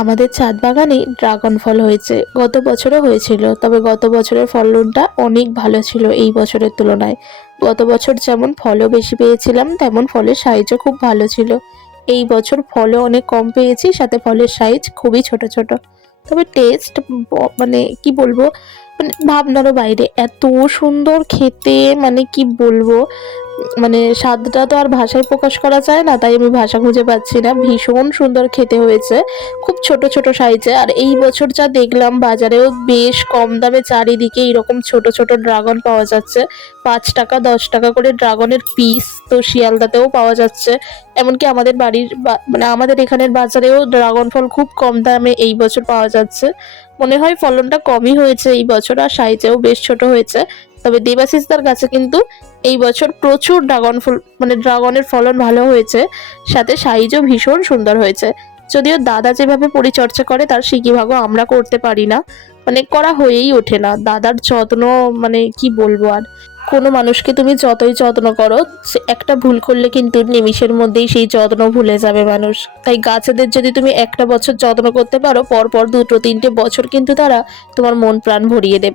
আমাদের ছাদ বাগানে ড্রাগন ফল হয়েছে, গত বছরও হয়েছিল। তবে গত বছরের ফলনটা অনেক ভালো ছিল এই বছরের তুলনায়। গত বছর যেমন ফলও বেশি পেয়েছিলাম, তেমন ফলের সাইজও খুব ভালো ছিল। এই বছর ফলও অনেক কম পেয়েছি, সাথে ফলের সাইজ খুবই ছোট ছোট। তবে টেস্ট মানে কি বলবো, মানে ভাবনারও বাইরে, এত সুন্দর খেতে, মানে কি বলবো, মানে স্বাদটা তো আর ভাষায় প্রকাশ করা যায় না, তাই আমি ভাষা খুঁজে পাচ্ছি না। ভীষণ সুন্দর খেতে হয়েছে, খুব ছোট ছোট সাইজে। আর এই বছর যা দেখলাম বাজারেও বেশ কম দামে চারিদিকে এরকম ছোট ছোট ড্রাগন পাওয়া যাচ্ছে। 5 টাকা 10 টাকা করে ড্রাগনের পিস তো শিয়ালদাতেও পাওয়া যাচ্ছে। এমনকি আমাদের বাড়ির মানে আমাদের এখানের বাজারেও ড্রাগন ফল খুব কম দামে এই বছর পাওয়া যাচ্ছে। মনে হয় ফলনটা কমই হয়েছে এই বছর, আর সাইজেও বেশ ছোট হয়েছে। তবে দেবাশিসদার কাছে কিন্তু এই বছর প্রচুর ড্রাগন ফল, মানে ড্রাগনের ফলন ভালো হয়েছে, সাথে সাইজও ভীষণ সুন্দর হয়েছে। যদিও দাদা যেভাবে পরিচর্যা করে তার সিকিভাগও আমরা করতে পারি না, মানে করা হয়েই ওঠে না। দাদার যত্ন, মানে কি বলবো আর। কোনো মানুষকে তুমি যতই যত্ন করো, সে একটা ভুল করলে কিন্তু নিমিষের মধ্যেই সেই যত্ন ভুলে যাবে মানুষ। তাই গাছেদের যদি তুমি একটা বছর যত্ন করতে পারো, পরপর 2-3টে বছর কিন্তু তারা তোমার মন প্রাণ ভরিয়ে দেবে।